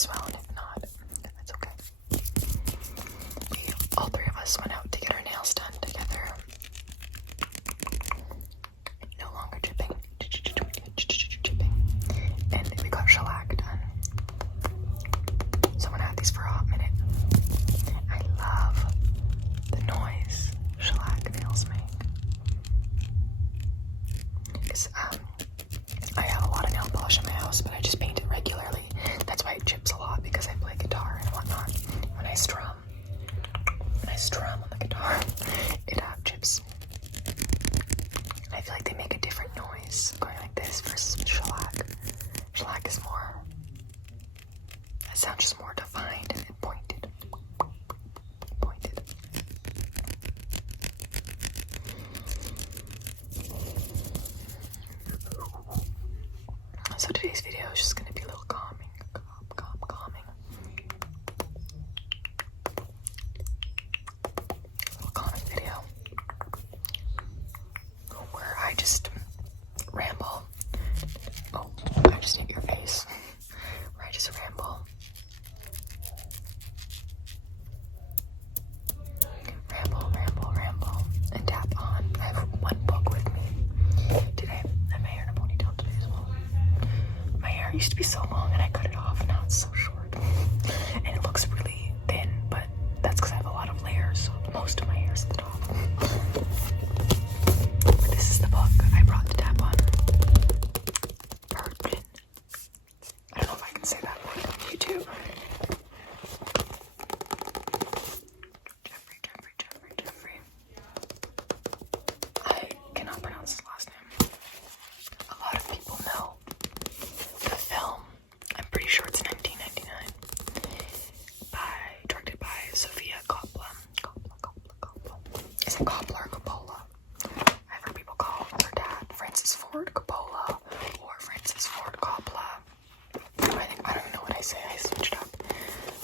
this round. If not, that's okay. All three of us went out to get our nails done together. No longer chipping. And we got shellac done. So I'm gonna have these for a hot minute. I love the noise shellac nails make. Because I have a lot of nail polish in my house, but I just paint it regularly. That's why it chips a lot, because I play guitar and whatnot. When I strum on the guitar, it chips. I feel like they make a different noise going like this versus with shellac. Shellac is more, it sounds just more defined and pointed. So today's video is just gonna be a little calming. Calming video where I just ramble. Oh, I just need your face. Where I just ramble. And tap on. I have one book with me today. I have my hair in a ponytail today as well. My hair used to be so long and I cut it off, and now it's so short. And it looks really thin, but that's because I have a lot of layers, so most of my hair is at the top. But this is the book I brought to tap on. Virgin. I don't know if I can say that word on YouTube. Jeffrey. I cannot pronounce his last name. A lot of people know the film. I'm pretty sure it's 1999. Directed by Sofia Coppola. Is it Coppola or Coppola? I've heard people call her dad Francis Ford Coppola or Francis Ford Coppola. I don't even know what I say. I switched up.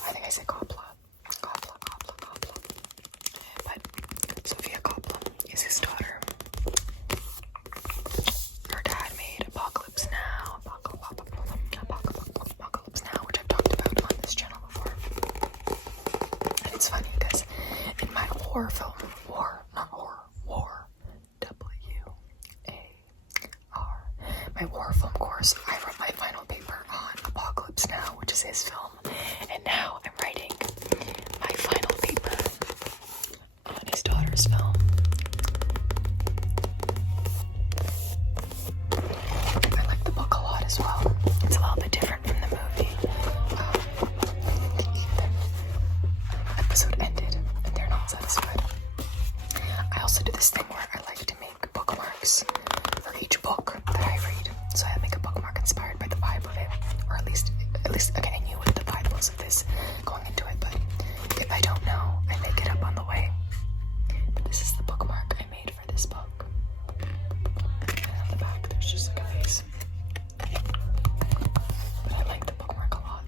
I think I say Coppola. But Sofia Coppola is his daughter. Her dad made Apocalypse Now, which I've talked about on this channel before. And it's funny because in my war film, W-A-R, my war film course, I wrote my final paper on Apocalypse Now, which is his film. And now I'm writing my final paper on his daughter's film. I like the book a lot as well. It's a little bit different from the movie. The episode ended and they're not satisfied. I also do this thing where I like to make bookmarks for each book that I read. So I make a bookmark inspired by the vibe of it, or at least again, I knew what the vibe was of this going into it, but if I don't know, I make it up on the way. But this is the bookmark I made for this book. And on the back, there's just like a face. But I like the bookmark a lot.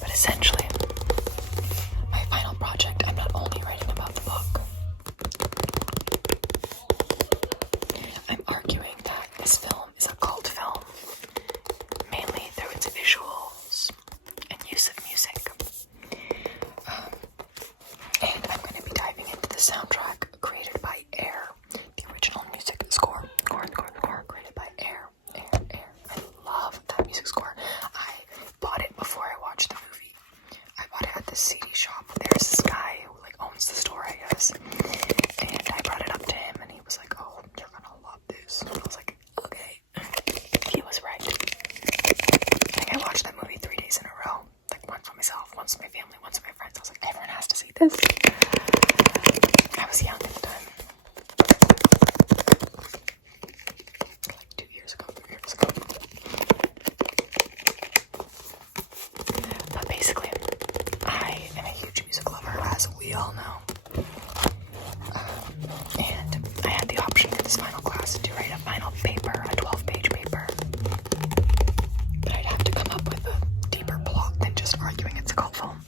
But essentially, my final project, I'm not only writing about the book. I'm arguing that this film is a cult film, mainly through its visuals and use of music. And I'm going to be diving into the soundtrack created by Air, the original music score created by Air. I love that music score. I bought it before I watched the movie. I bought it at the CD shop. There's this guy who owns the store, I guess. And I brought it up to him and he was like, "Oh, you're gonna love this." And I was like, okay. He was right. I think I watched that movie 3 days in a row. Once for myself, once for my family, once for my friends. I was like, everyone has to see this. I was young at the time. Like 2 years ago, 3 years ago. But basically, I am a huge music lover, as we all know. And I had the option for this final class to write a final paper, a 12-page paper. But I'd have to come up with a deeper plot than just arguing it's a cult film.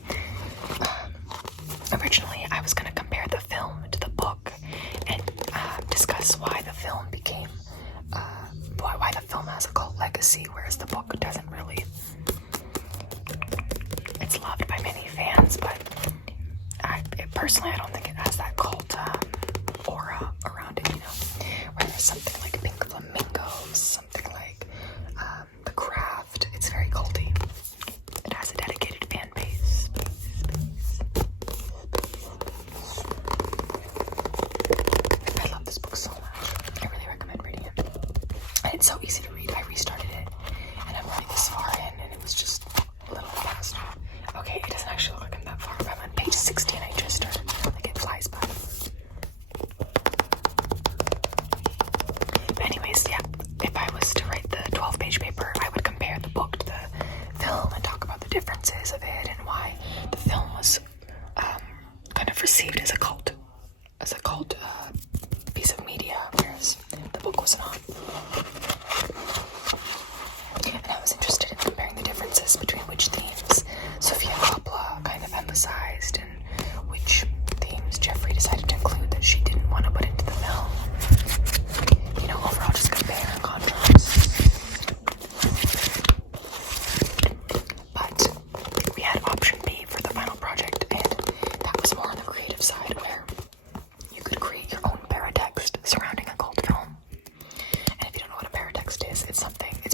Originally, I was going to compare the film to the book and discuss why the film became why the film has a cult legacy, whereas the book doesn't really. It's loved by many fans, but personally, I don't think it has that cult aura around it, Whereas something like Pink Flamingos, something like The Craft, it's very culty. It has a dedicated fan base. I love this book so much. I really recommend reading it. And it's so easy to read. I restarted it, and I'm already this far in, and it was just a little faster. Okay, it doesn't actually look like I'm that far. I'm on page 60 and I just started. Like, it flies by. But anyways, yeah, if I was to write the 12-page paper, I would compare the book to the film and talk about the differences of it and why the film was kind of received as a cult piece of media, whereas the book was not. And I was interested in comparing the differences between which themes Sofia Coppola kind of emphasized and which themes Jeffrey decided to include that she didn't want to put into the film. Overall, just compare and contrast. But we had option B for the final project, and that was more on the creative side, where you could create your own paratext surrounding a cult film. And if you don't know what a paratext is, it's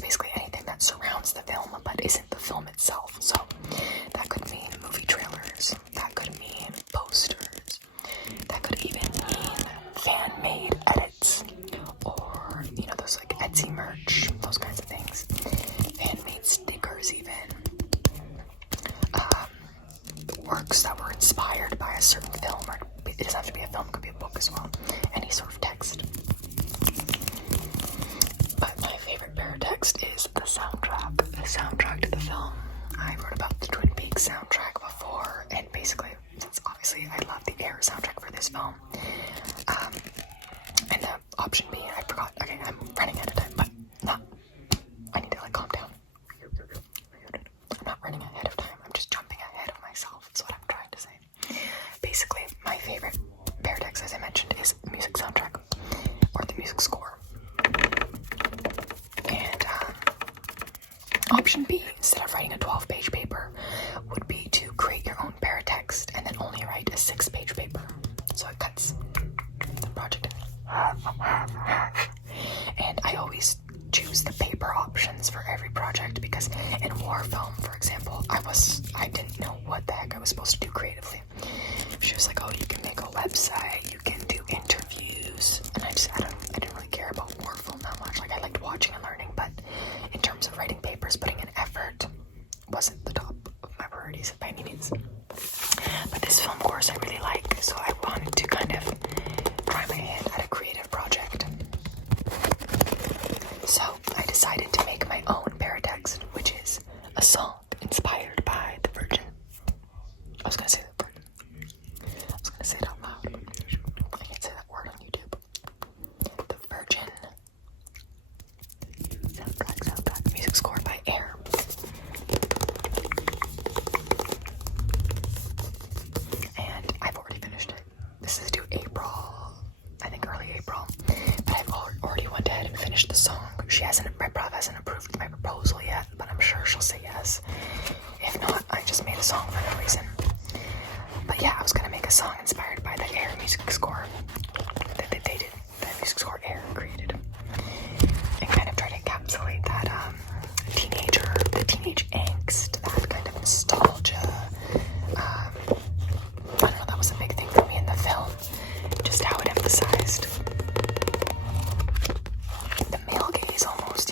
basically anything that surrounds the film but isn't the film itself. So that could mean movie trailers, that could mean posters, that could even mean fan-made edits, or those like Etsy merch, those kinds of things, fan-made stickers, even works that were inspired by a certain film, or it doesn't have to be a film, it could be a book as well, any sort of text. But my favorite paratext is the soundtrack to the film. I wrote about the Twin Peaks soundtrack before, and basically, since obviously I love the Air soundtrack for this film, and the option B, I forgot, okay, I'm running out of time, but I need to calm down. I'm not running ahead of time, I'm just jumping ahead of myself, that's what I'm trying to say. Basically, my favorite paratext, as I mentioned, is the music soundtrack, or the music score. And option B, instead of writing a 12-page paper, would be to create your own paratext and then only write a 6-page paper. So it cuts the project in half. And I always choose the paper options for every project because in war film, for example, I didn't know what the heck I was supposed to do creatively. She was like, oh, you can make a website, you can do interviews, and I didn't really care about war film that much. I liked watching and learning, but in terms of writing papers, putting in effort wasn't the top of my priorities by any means. But this film course I really like, so I wanted to kind of try my hand at a creative project. So I decided to make my own paratext, which is a song inspired by the Virgin. I was gonna say the Virgin. I was gonna say it out loud, but I can't say that word on YouTube. The Virgin soundtrack, music score by Air. And I've already finished it. This is due April, I think early April. But I've already went ahead and finished the song. My prof hasn't approved my proposal yet, but I'm sure she'll say yes. If not, I just made a song for no reason. But yeah, I was gonna make a song inspired by the Air music score that they did, the music score Air created, and kind of try to encapsulate that the teenage angst, that kind of nostalgia. I don't know, that was a big thing for me in the film, just how it emphasized the male gaze almost,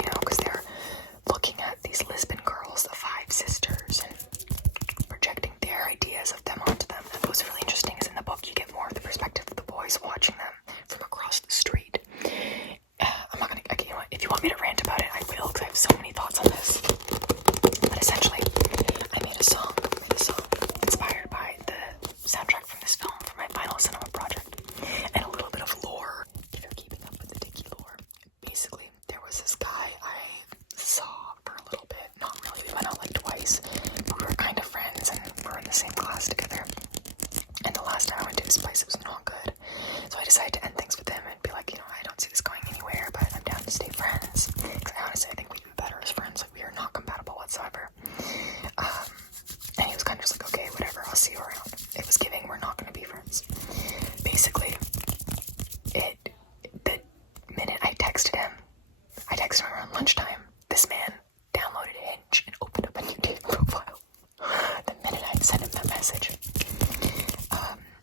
texted him around lunchtime. This man downloaded Hinge and opened up a new dating profile the minute I sent him that message.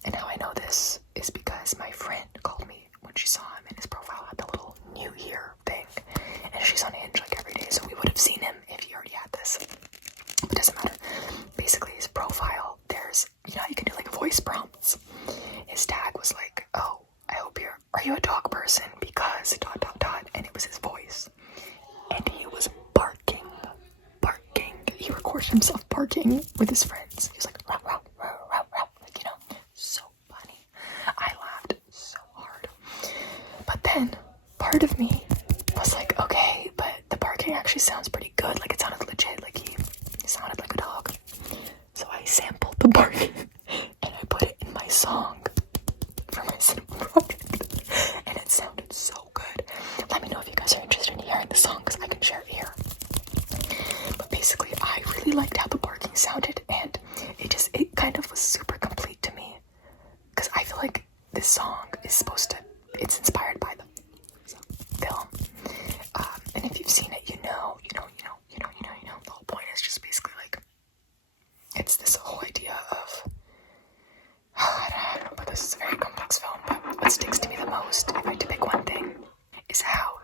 And how I know this is because my friend called me when she saw him, and his profile had the little new year thing, and she's on Hinge like every day, so we would have seen him if he already had this. But it doesn't matter. Basically, his profile, there's, you know, you can do like voice prompts. His tag was like, oh, are you a dog person? Because ... and it was his voice. And he was barking. He recorded himself barking with his friends. He was like, row, row, row, row, row. Like, you know, so funny. I laughed so hard. But then, part of me was like, okay, but the barking actually sounds pretty good. Like, it sounded legit. Like, he sounded like a dog. So I sampled the barking, and I put it in my song for my cinema project. And it sounded so good. Let me know if you guys are interested in hearing the song, because I can share it here. But basically, I really liked how the barking sounded, and it kind of was super complete to me, because I feel like this song is it's inspired by the film. And if you've seen it, you know. The whole point is just basically like, it's this whole idea of, I don't know, but this is a very complex film, but what sticks to me the most, if I had to pick one thing, is how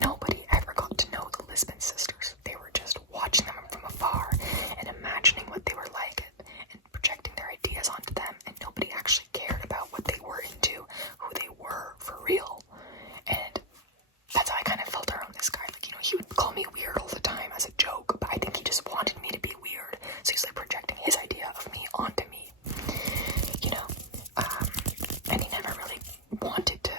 nobody ever got to know the Lisbon sisters. They were just watching them from afar and imagining what they were like and projecting their ideas onto them, and nobody actually cared about what they were into, who they were for real. And that's how I kind of felt around this guy. Like, you know, he would call me weird all the time as a joke, but I think he just wanted me to be weird. So he's like projecting his idea of me onto me, you know. And he never really wanted to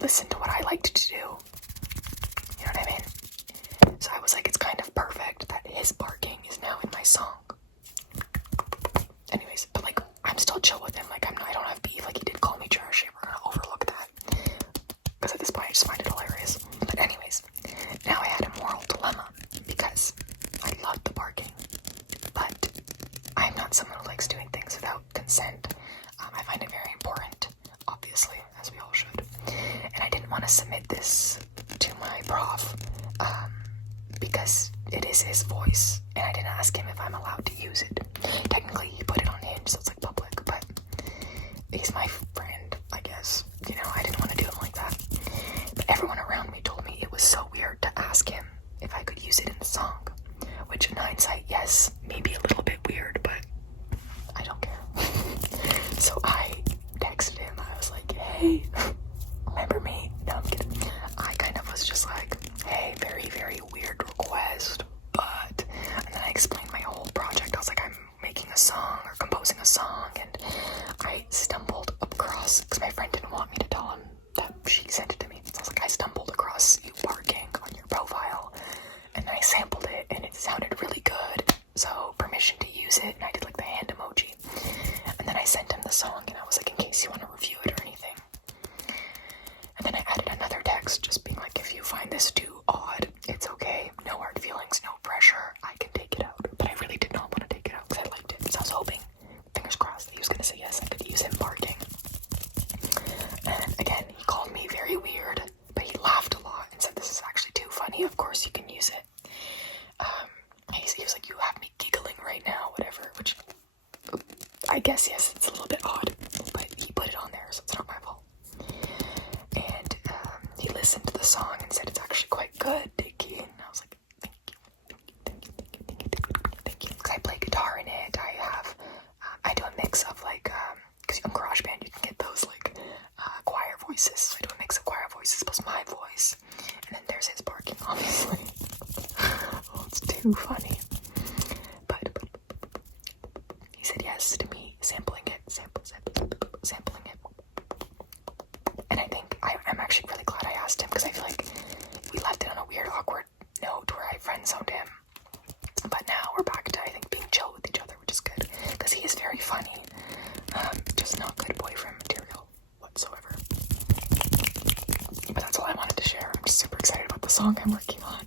listen to what I liked to do. You know what I mean? So I was like, it's kind of perfect that his barking is now in my song. Anyways, but like, I'm still chill with him. Like, I don't have beef. Like, he did call me trash. We're gonna overlook that, because at this point I just find it hilarious. But anyways, now I had a moral dilemma, because I loved the barking, but I'm not someone who likes doing things without consent. I find it very important, obviously, as we all should. And I didn't want to submit this to my prof, because it is his voice, and I didn't ask him if I'm allowed to use it. Technically, he put it on Hinge, so it's like public, but he's my friend, I guess. You know, I didn't want to do him like that. But everyone around me told me it was so weird to ask him if I could use it in the song, which in hindsight, yes, maybe a little bit weird, but I don't care. So I texted him. I was like, hey, remember me? No, I'm kidding. I kind of was just like, hey, very, very weird request, but... And then I explained my whole project. I was like, I'm making a song or composing a song, and I stumbled across, because my friend didn't want me to tell him that she sent it to me. So I was like, I stumbled across you barking on your profile, and I sampled it, and it sounded really good. So permission to use it, and I did like the hand emoji. And then I sent him the song, and I was like, in case you want to review it or anything. And then I added another text, just being like, if you find this too odd, it's okay. No hard feelings, no pressure. I can take it out. But I really did not want to take it out because I liked it. So I was hoping, fingers crossed, that he was going to say yes, I could use him barking. And again, he called me very weird, but he laughed a lot and said, this is actually too funny. Of course you can use it. He was like, you have me giggling right now, whatever, which I guess, yes, it's a little bit odd, but he put it on there, so it's not my fault. And he listened to the song and said it's actually quite good, thank you. And I was like, thank you. Because I play guitar in it. I do a mix of like, because on GarageBand you can get those like choir voices. So I do a mix of choir voices plus my voice, and then there's his barking, obviously. Oh, it's too funny. But he said yes to me sampling it. And I think I'm actually really glad I asked him, because I feel like we left it on a weird, awkward note where I friend-zoned him. But now we're back to, I think, being chill with each other, which is good, because he is very funny. Just not good boyfriend material whatsoever. But that's all I wanted to share. I'm just super excited about the song I'm working on.